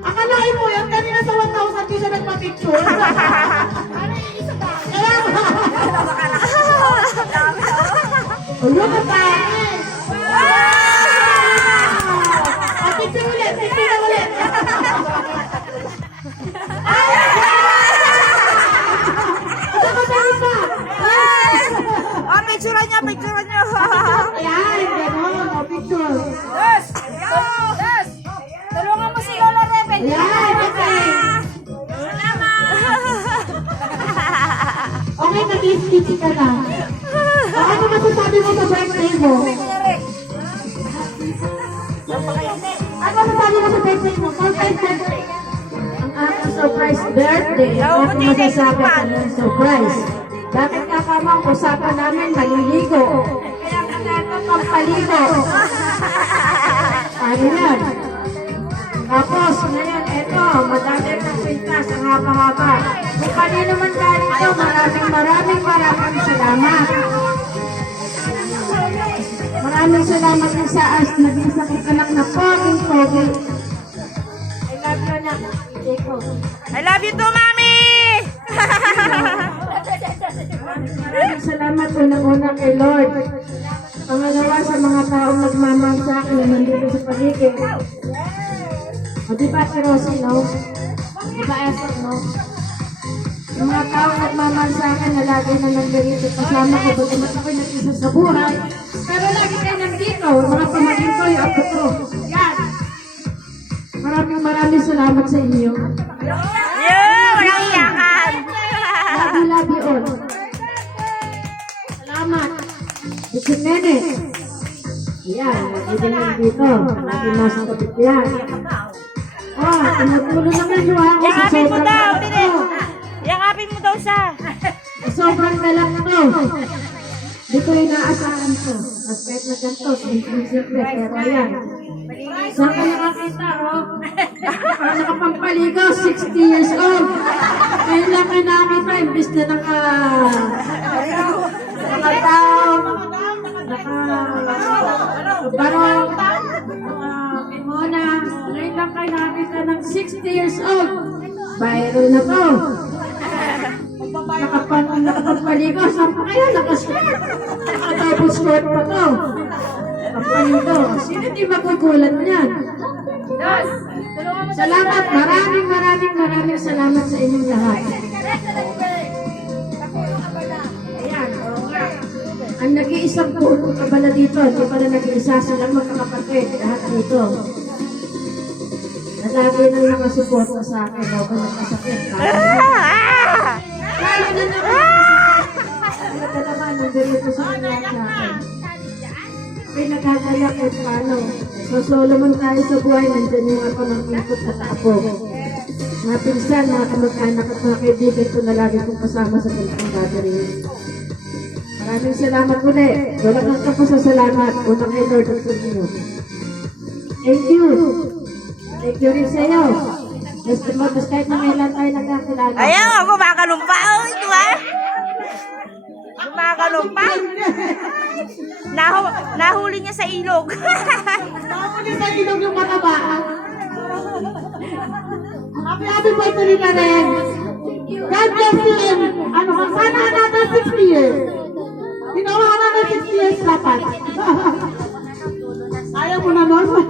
Akalain mo yan, kanina sa 1,000 di siya nagpa-picture. Ayun na tayo. Picture ulit, picture na ulit. Picturean niya, picturean niya. Ayan, gano'n, picture. Yes! Yes! Tulungan mo si Lola Rebel. Ayan, okay. Okay, nag-i-stitch ka na. Ano masasabi mo sa birthday mo? Ano masasabi mo sa birthday mo? Surprise birthday. Ang aking surprise birthday. Ang aking masasabi sa ng surprise. Bakit kakamang usapan namin maliligo? Kaya kailangan pang paligo. Ano yan? Tapos, ngayon, eto, madami ng pintas, ang haba-haba. Kung kanino man galing ito, maraming salamat. Maraming salamat na sa as, naging sakit ka lang na pogi. I love you na. I love you too, Mami! Maraming salamat unang-una kay Lord. Pangalawa sa mga taong nagmamahal sa akin na nandito sa paligid. O diba, Rosie, no? Diba, Esther, no? Yung mga taong nagmamahal sa akin na lagi na nandito kasama ko, bagamat ako'y nag-isa sa buhay. Pero lagi kayo nandito, mga pamangkin ko, yung apo ko. Yan! Maraming salamat sa inyo. Walang iyakan! Love you all. Salamat. Ito nene. Yan, nandito nandito. Aking nasa kapit yan. Tinutulong naman yung ako sa Yakapin mo sobrang daw, galak Tine! ko. Yakapin mo daw siya! Sobrang galak ko. Di ko inaasahan ko. At kahit na ganito, simple, pero yan. Saan ka nakakita, oh? Parang nakapampaligo, 60 years old. Ngayon lang kayo nakakita, imbis na nakataon, nakabarong, nakapimona. Ngayon lang kayo nakakita ng 60 years old. Viral na to. Nakapampaligo, saan pa kaya? Nakatapos short pa to. Kapaligo. Sino di magugulat niyan? Salamat. Maraming salamat sa inyong lahat. Ayan. Ang nag-iisang pulong kabala dito, hindi pala nag-iisa silang magkakapatid. Lahat dito. Nalagi na yung nakasuporta sa akin. Ako nagkasakit. Kaya na naman. Kaya naman, nandito sa kanya sa akin. May nagkakayak at paano. So, solo man tayo sa buhay, nandyan yung mga pamangkipot at apo. Mga pinsan, mga kamag-anak at mga kaibigan ko na lagi kong kasama sa ganitong gathering. Maraming salamat ulit. Walang ang kapasasalamat. Unang kay Lord at sa inyo. Thank you. Thank you rin sa iyo. Gusto mo, tapos kahit na may lang tayo nagkakilala. Ayaw, kumakalumpa. Oh, ito ah. Kumakalumpa. Nahuli niya sa ilog. Nahuli sa ilog yung mataba. Happy birthday na rin. God bless you. Ano ka, sana natin 60 years. Ginawa ka na 60 years dapat. Ayaw mo na, Norma.